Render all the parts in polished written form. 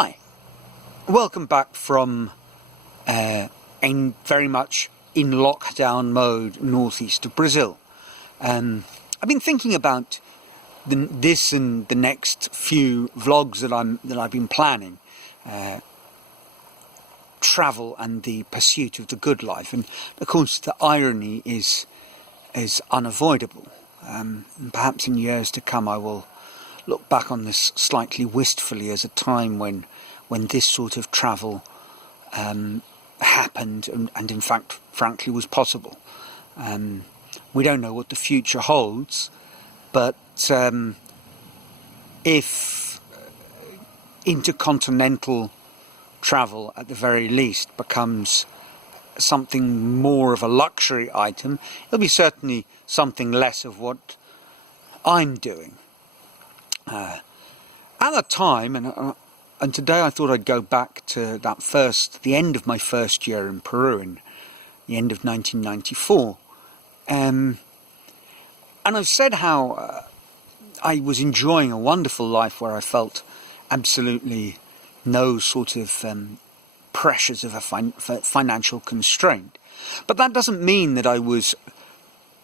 Hi, welcome back from very much in lockdown mode northeast of Brazil. I've been thinking about this and the next few vlogs that I've been planning, travel and the pursuit of the good life, and of course the irony is unavoidable. And perhaps in years to come I will look back on this slightly wistfully as a time when this sort of travel happened and in fact frankly was possible. We don't know what the future holds, but if intercontinental travel at the very least becomes something more of a luxury item, it'll be certainly something less of what I'm doing. At the time, and today I thought I'd go back to the end of my first year in Peru, in the end of 1994. And I've said how I was enjoying a wonderful life where I felt absolutely no sort of pressures of a financial constraint. But that doesn't mean that I was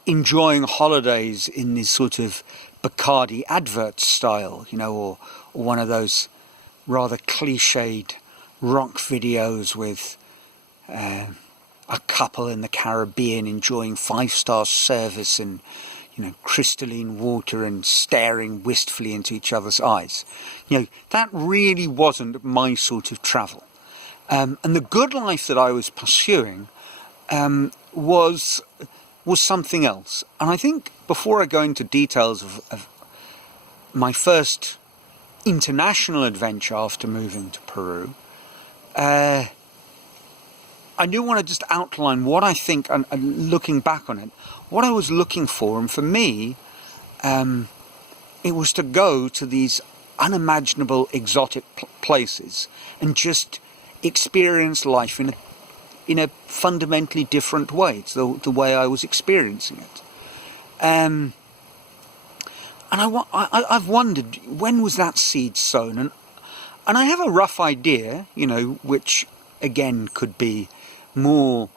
enjoying holidays in this sort of Bacardi advert style, or one of those rather cliched rock videos with a couple in the Caribbean enjoying 5-star service and crystalline water and staring wistfully into each other's eyes. That really wasn't my sort of travel. And the good life that I was pursuing was something else. And I think before I go into details of my first international adventure after moving to Peru, I do want to just outline what I think, and looking back on it, what I was looking for. And for me, it was to go to these unimaginable exotic places and just experience life in a fundamentally different way to the way I was experiencing it. And I've wondered, when was that seed sown? And I have a rough idea, which again could be more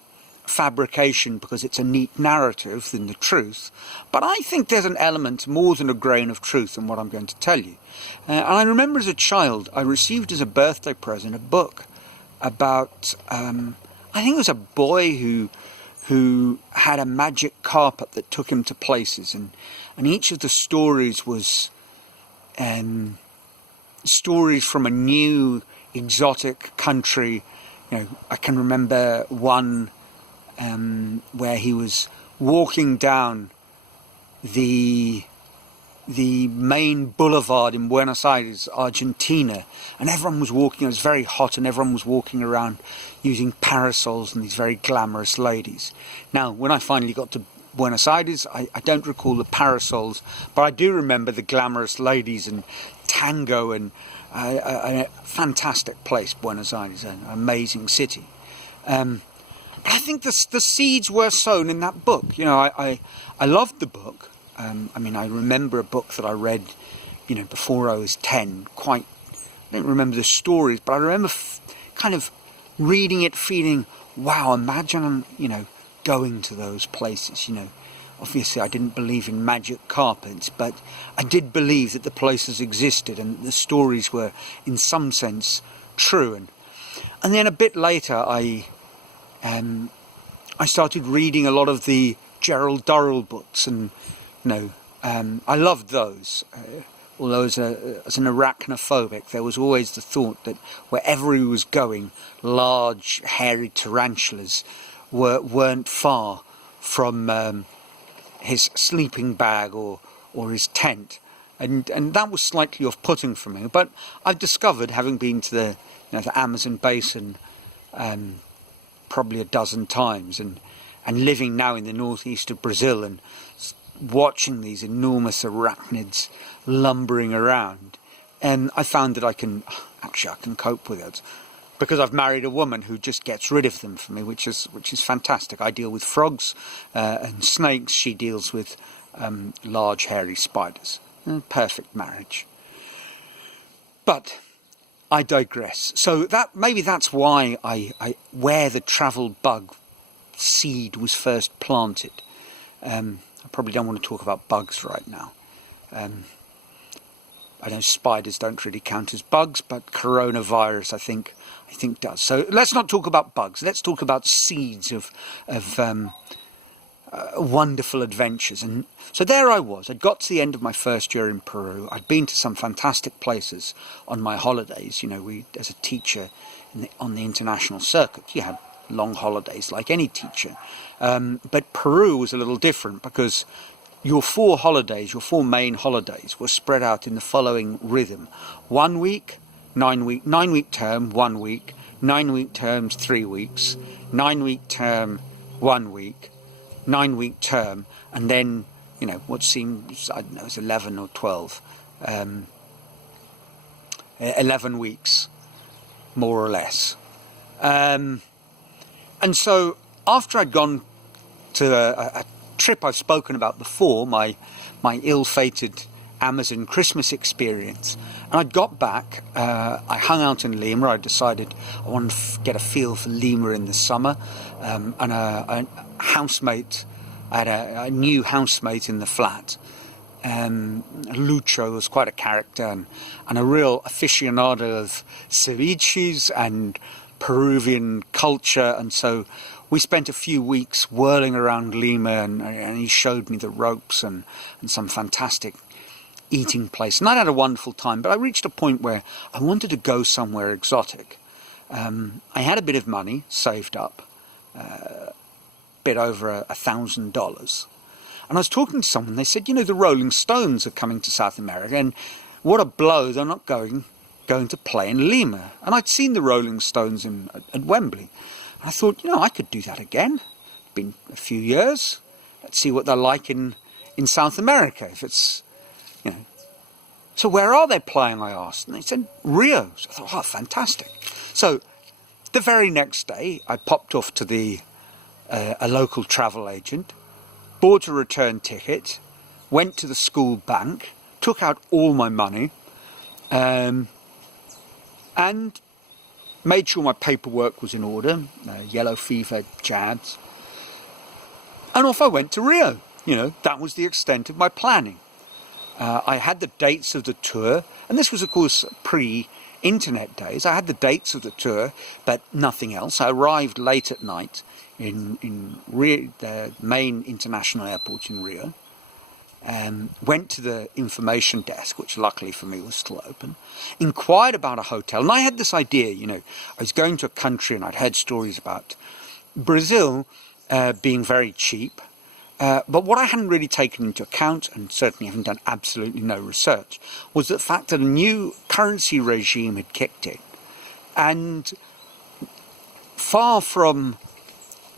fabrication because it's a neat narrative than the truth. But I think there's an element more than a grain of truth in what I'm going to tell you. And I remember as a child, I received as a birthday present a book about, I think it was a boy who had a magic carpet that took him to places, and each of the stories was stories from a new exotic country. I can remember one where he was walking down the main boulevard in Buenos Aires, Argentina, and everyone was walking. It was very hot, and everyone was walking around using parasols and these very glamorous ladies. Now, when I finally got to Buenos Aires, I don't recall the parasols, but I do remember the glamorous ladies and tango, and a fantastic place, Buenos Aires, an amazing city. But I think the seeds were sown in that book. I loved the book. I remember a book that I read, before I was 10. I don't remember the stories, but I remember kind of reading it, feeling, wow, imagine, going to those places. Obviously I didn't believe in magic carpets, but I did believe that the places existed and the stories were, in some sense, true. And then a bit later, I started reading a lot of the Gerald Durrell books, and I loved those. Although as an arachnophobic, there was always the thought that wherever he was going, large, hairy tarantulas weren't far from his sleeping bag or his tent, and that was slightly off-putting for me. But I've discovered, having been to the Amazon basin probably a dozen times, and living now in the northeast of Brazil and watching these enormous arachnids lumbering around, and I found that I can cope with it, because I've married a woman who just gets rid of them for me, which is fantastic. I deal with frogs and snakes. She deals with large hairy spiders. Perfect marriage. But I digress. So maybe that's why where the travel bug seed was first planted. I probably don't want to talk about bugs right now. I know spiders don't really count as bugs, but coronavirus I think does. So let's not talk about bugs. Let's talk about seeds of wonderful adventures. And so there I was. I'd got to the end of my first year in Peru. I'd been to some fantastic places on my holidays. You know, as a teacher on the international circuit, you had long holidays like any teacher. But Peru was a little different because your four main holidays were spread out in the following rhythm: 1 week, 9-week term, 1 week, 9-week terms, 3 weeks, 9-week term, 1 week, 9-week term, and then, you know, what seems, I don't know, it was 11 or 12, 11 weeks, more or less. And so after I'd gone to a trip I've spoken about before, my ill-fated Amazon Christmas experience, and I'd got back, I hung out in Lima. I decided I wanted to get a feel for Lima in the summer, and a housemate, I had a new housemate in the flat. Lucho was quite a character and a real aficionado of ceviches and Peruvian culture, and so we spent a few weeks whirling around Lima, and he showed me the ropes and some fantastic eating place. And I had a wonderful time, but I reached a point where I wanted to go somewhere exotic. I had a bit of money saved up, a bit over $1,000. And I was talking to someone, they said, you know, the Rolling Stones are coming to South America, and what a blow, they're not going to play in Lima. And I'd seen the Rolling Stones at Wembley. I thought, you know, I could do that again. Been a few years. Let's see what they're like in South America. If it's, you know. So where are they playing, I asked. And they said, Rio. So I thought, oh, fantastic. So the very next day, I popped off to a local travel agent, bought a return ticket, went to the school bank, took out all my money, and made sure my paperwork was in order, yellow fever jabs, and off I went to Rio. You know, that was the extent of my planning. I had the dates of the tour, and this was, of course, pre-internet days. I had the dates of the tour, but nothing else. I arrived late at night in Rio, the main international airport in Rio. Went to the information desk, which luckily for me was still open, inquired about a hotel, and I had this idea, you know, I was going to a country and I'd heard stories about Brazil being very cheap, but what I hadn't really taken into account, and certainly haven't done absolutely no research, was the fact that a new currency regime had kicked in, and far from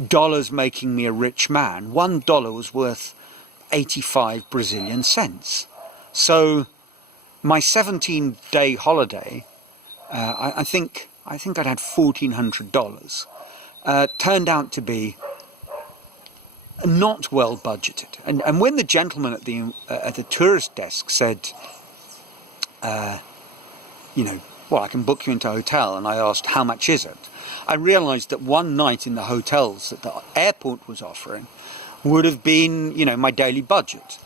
dollars making me a rich man, $1 was worth 85 Brazilian cents. So my 17-day holiday, I think I'd had $1,400, turned out to be not well budgeted. And when the gentleman at the tourist desk said, you know, well, I can book you into a hotel, and I asked, how much is it? I realized that one night in the hotels that the airport was offering would have been, you know, my daily budget.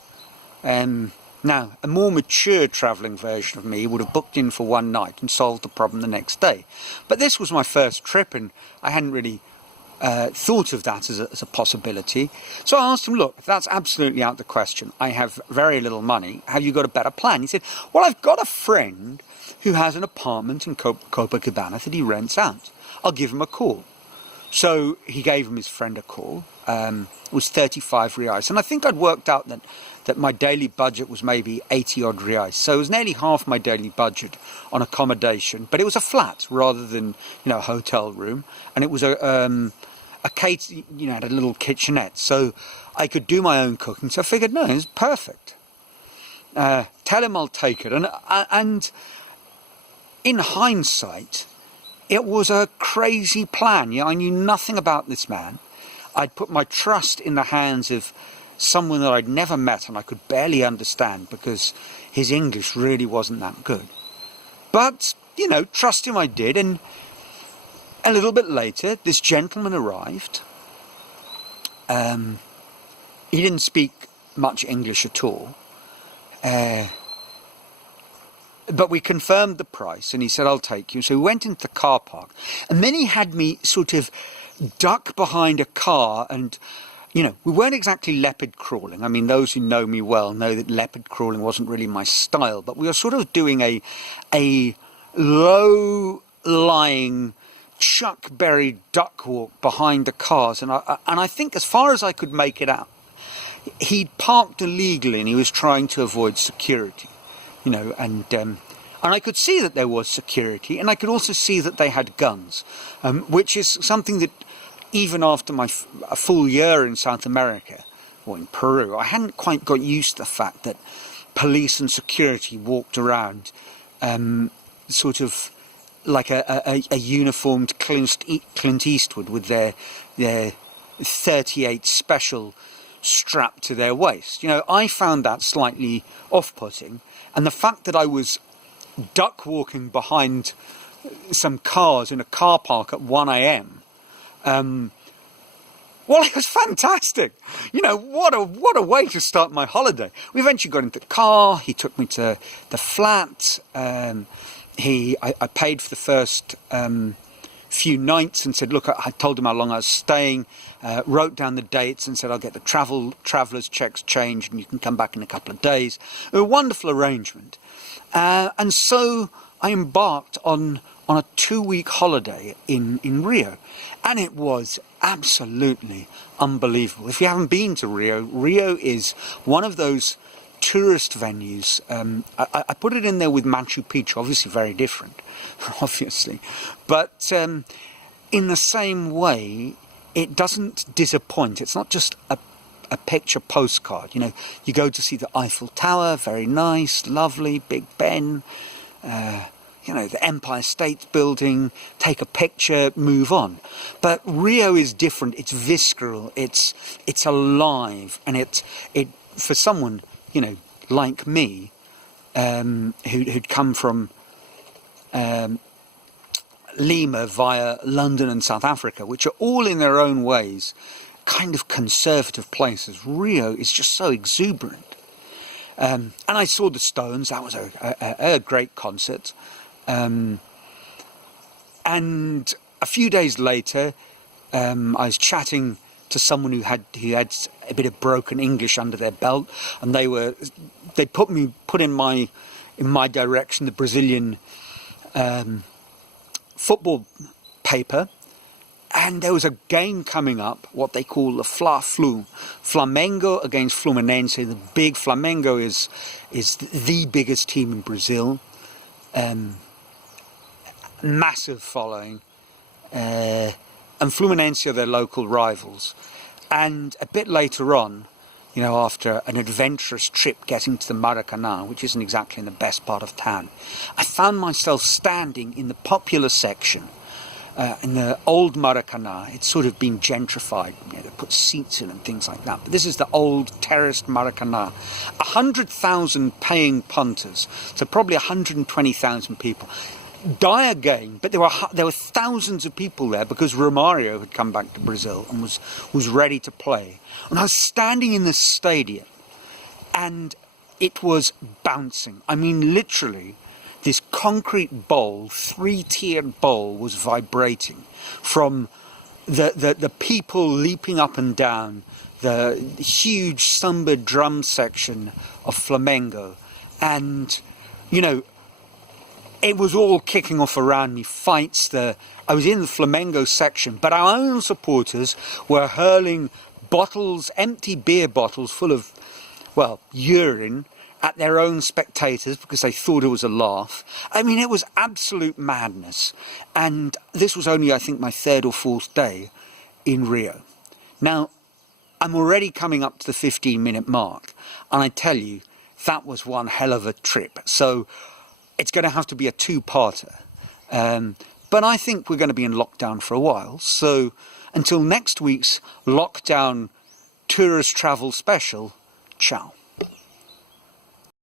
Now, a more mature travelling version of me would have booked in for one night and solved the problem the next day. But this was my first trip, and I hadn't really thought of that as a possibility. So I asked him, look, that's absolutely out of the question. I have very little money. Have you got a better plan? He said, well, I've got a friend who has an apartment in Copacabana that he rents out. I'll give him a call. So he gave his friend a call. It was 35 reais. And I think I'd worked out that my daily budget was maybe 80 odd reais. So it was nearly half my daily budget on accommodation. But it was a flat rather than, you know, a hotel room. And it was a you know, had a little kitchenette. So I could do my own cooking. So I figured, no, it's perfect. Tell him I'll take it. And in hindsight, it was a crazy plan. Yeah, I knew nothing about this man. I'd put my trust in the hands of someone that I'd never met and I could barely understand because his English really wasn't that good. But you know, trust him I did. And a little bit later, this gentleman arrived. He didn't speak much English at all. But we confirmed the price, and he said, I'll take you. So we went into the car park, and then he had me sort of duck behind a car, and, you know, we weren't exactly leopard crawling. I mean, those who know me well know that leopard crawling wasn't really my style, but we were sort of doing a low-lying chuckberry duck walk behind the cars, and I think, as far as I could make it out, he'd parked illegally and he was trying to avoid security, you know, and I could see that there was security, and I could also see that they had guns, which is something that even after a full year in South America, or in Peru, I hadn't quite got used to the fact that police and security walked around sort of like a uniformed Clint Eastwood with their 38 Special strapped to their waist. You know, I found that slightly off-putting, and the fact that I was duck walking behind some cars in a car park at 1 a.m. Well, it was fantastic. You know, what a way to start my holiday. We eventually got into the car. He took me to the flat. I paid for the first few nights and said, look, I told him how long I was staying, wrote down the dates and said, I'll get the traveller's checks changed and you can come back in a couple of days. A wonderful arrangement. And so I embarked on a 2-week holiday in Rio, and it was absolutely unbelievable. If you haven't been to Rio, Rio is one of those tourist venues. I put it in there with Machu Picchu, obviously very different, obviously, but in the same way, it doesn't disappoint. It's not just a picture postcard. You know, you go to see the Eiffel Tower, very nice, lovely, Big Ben, you know, the Empire State Building, take a picture, move on. But Rio is different. It's visceral. It's alive, and it for someone, you know, like me, who'd come from Lima via London and South Africa, which are all in their own ways kind of conservative places. Rio is just so exuberant. And I saw the Stones. That was a great concert. And a few days later, I was chatting to someone who had a bit of broken English under their belt, and they put in my direction the Brazilian football paper, and there was a game coming up, what they call the Fla-Flu, Flamengo against Fluminense. The big Flamengo is the biggest team in Brazil, massive following, and Fluminense are their local rivals. And a bit later on, you know, after an adventurous trip getting to the Maracanã, which isn't exactly in the best part of town, I found myself standing in the popular section, in the old Maracanã. It's sort of been gentrified. You know, they put seats in and things like that. But this is the old terraced Maracanã. 100,000 paying punters, so probably 120,000 people. Dire game, but there were thousands of people there because Romario had come back to Brazil and was ready to play. And I was standing in this stadium, and it was bouncing. I mean, literally, this concrete bowl, 3-tiered bowl, was vibrating from the people leaping up and down, the huge samba drum section of Flamengo, and, you know, it was all kicking off around me, fights. I was in the Flamengo section, but our own supporters were hurling bottles, empty beer bottles full of, well, urine at their own spectators because they thought it was a laugh. I mean, it was absolute madness. And this was only, I think, my 3rd or 4th day in Rio. Now, I'm already coming up to the 15-minute mark, and I tell you, that was one hell of a trip. So it's going to have to be a 2-parter. But I think we're going to be in lockdown for a while. So until next week's lockdown tourist travel special, ciao.